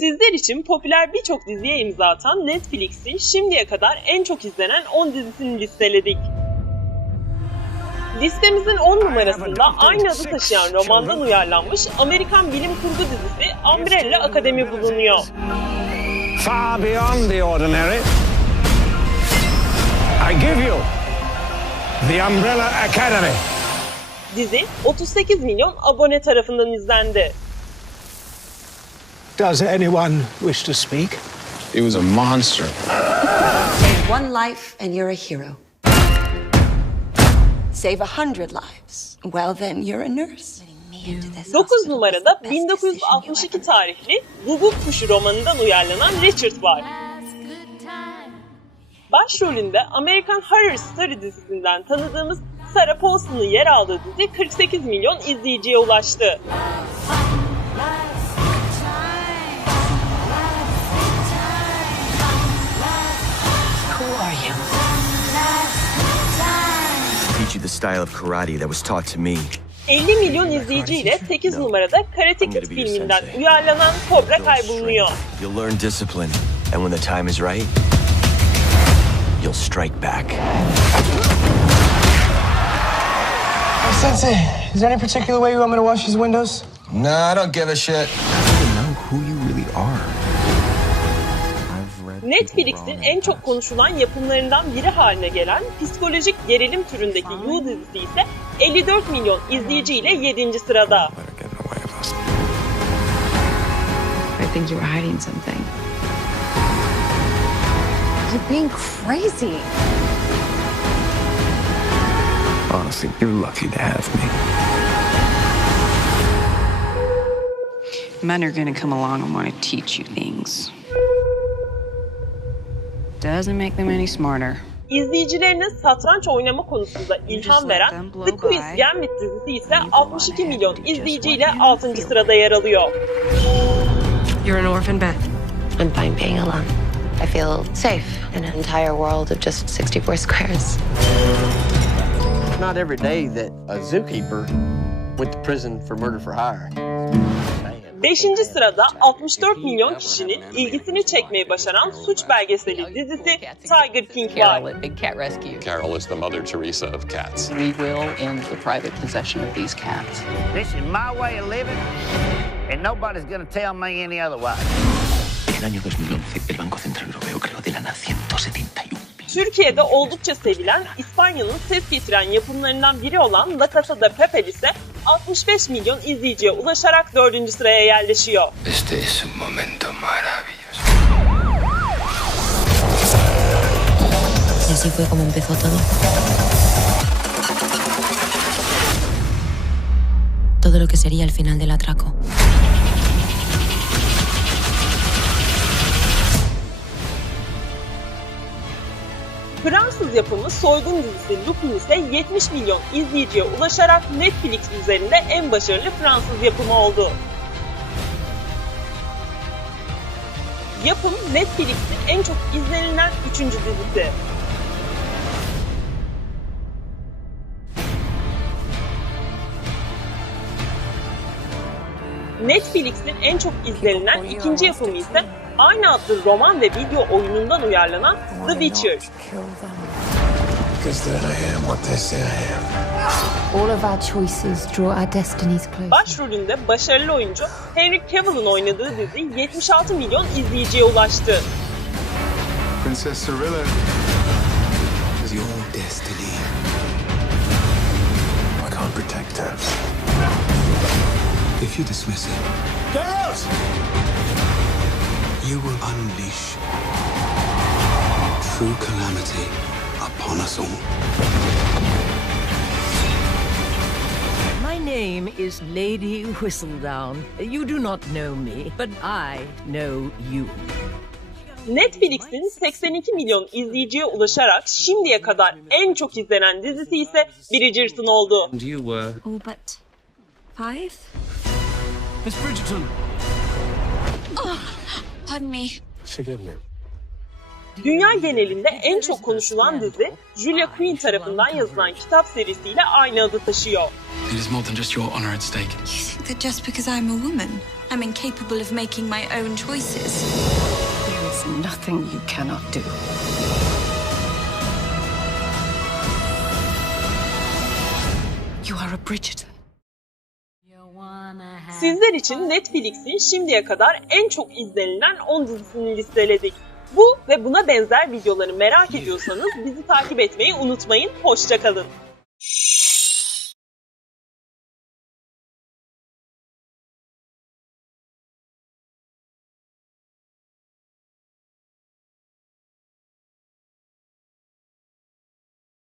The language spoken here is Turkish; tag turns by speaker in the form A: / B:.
A: Sizler için popüler birçok diziye imza atan Netflix'in şimdiye kadar en çok izlenen 10 dizisini listeledik. Listemizin 10 numarasında aynı adı taşıyan romandan uyarlanmış Amerikan bilim kurgu dizisi Umbrella Akademi bulunuyor.
B: far beyond the ordinary. I give you the Umbrella Academy.
A: Dizi 38 milyon abone tarafından izlendi.
C: Does anyone wish to speak?
D: He was a monster.
E: Save one life and you're a hero. Save a hundred lives. Well, then you're a nurse.
A: 9 numarada 1962 tarihli Guguk Kuşu romanından uyarlanan Richard var. Başrolünde American Horror Story dizisinden tanıdığımız Sarah Paulson'un yer aldığı dizi 48 milyon izleyiciye ulaştı.
F: The style of karate that was taught to me.
A: 50 milyon izleyiciyle 8 numarada Karate Kid filminden uyarlanan Cobra Kai bulunuyor.
F: You'll learn discipline, and when the time is right, you'll strike back.
G: Sensei, is there any particular way you want me to wash these windows?
D: Nah, I don't give a shit.
A: Netflix'in en çok konuşulan yapımlarından biri haline gelen psikolojik gerilim türündeki You dizisi ise 54 milyon izleyiciyle 7. sırada.
H: I think you were hiding something.
I: You're being crazy.
D: Honestly, you're lucky to have me.
H: Men are gonna come along and want to teach you things. Doesn't make them any smarter.
A: İzleyicilerine satranç oynama konusunda ilham veren The Queen's Gambit dizisi ise 62 milyon izleyiciyle 6. sırada yer alıyor.
H: You're an orphan, Beth.
I: I'm fine being alone. I feel safe in an entire world of just 64 squares.
J: Not every day that a zookeeper went to prison for murder for hire.
A: 5. sırada 64 milyon kişinin ilgisini çekmeyi başaran suç belgeseli dizisi Tiger King var.
K: Carol at Big Cat Rescue.
D: Carol is the Mother Teresa of cats.
K: We will end the private possession of these cats.
G: This is my way of living, and nobody's gonna tell me any other way.
F: En el año 2011, el Banco Central Europeo creó de la nada 171
A: Türkiye'de oldukça sevilen İspanya'nın ses getiren yapımlarından biri olan La Casa de Papel ise 65 milyon izleyiciye ulaşarak 4. sıraya yerleşiyor.
D: Este es un momento maravilloso.
I: Y así fue como empezó todo. Todo lo que sería el final del atraco.
A: Fransız yapımı soygun dizisi Lupin ise 70 milyon izleyiciye ulaşarak Netflix üzerinde en başarılı Fransız yapımı oldu. Yapım Netflix'in en çok izlenilen 3. dizisi. Netflix'in en çok izlenilen ikinci yapımı ise aynı adlı roman ve video oyunundan uyarlanan The Witcher. Başrolünde başarılı oyuncu Henry Cavill'ın oynadığı dizi 76 milyon izleyiciye ulaştı.
D: Princess Cirilla is your destiny. I can't protect her. If you dismiss it, you will unleash true calamity upon us all.
E: My name is Lady Whistledown. You do not know me, but I know you.
A: Netflix'in 82 milyon izleyiciye ulaşarak şimdiye kadar en çok izlenen dizisi ise Bridgerton oldu.
I: Oh, but five?
C: Miss Bridgerton.
I: Pardon me.
D: Forgive me.
A: Dünya genelinde en çok konuşulan dizi, Julia Quinn tarafından yazılan kitap serisiyle aynı adı taşıyor.
L: It is more than just your honor at stake.
M: You think that just because I'm a woman, I'm incapable of making my own choices?
H: There is nothing you cannot do. You are a Bridgerton.
A: Sizler için Netflix'in şimdiye kadar en çok izlenilen 10 dizisini listeledik. Bu ve buna benzer videoları merak ediyorsanız bizi takip etmeyi unutmayın. Hoşçakalın.